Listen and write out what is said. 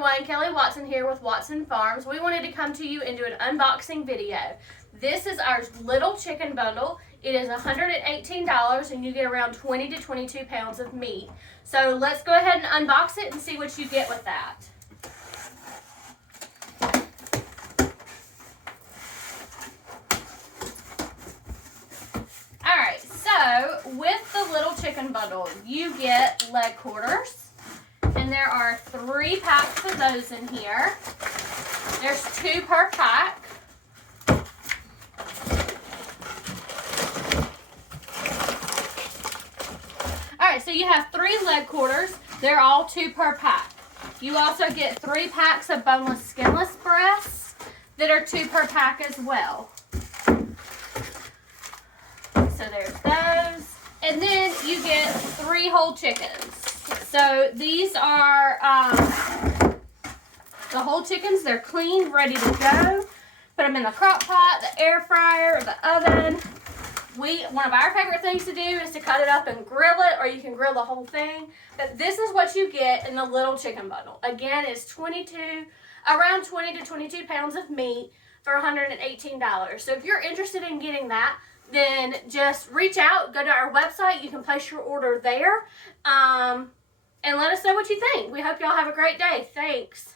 everyone, Kelly Watson here with Watson Farms. We wanted to come to you and do an unboxing video. This is our little chicken bundle. It is $118 and you get around 20 to 22 pounds of meat. So let's go ahead and unbox it and see what you get with that. Alright, so with the little chicken bundle, you get leg quarters. And there are 3 packs of those in here. There's 2 per pack. Alright, so you have 3 leg quarters. They're all 2 per pack. You also get 3 packs of boneless, skinless breasts that are 2 per pack as well. So there's those. And then you get 3 whole chickens. So these are the whole chickens. They're clean, ready to go. Put them in the crock pot, the air fryer, the oven. One of our favorite things to do is to cut it up and grill it, or you can grill the whole thing. But this is what you get in the little chicken bundle. Again, it's around 20 to 22 pounds of meat for $118. So if you're interested in getting that, then just reach out, go to our website. You can place your order there. And let us know what you think. We hope y'all have a great day. Thanks.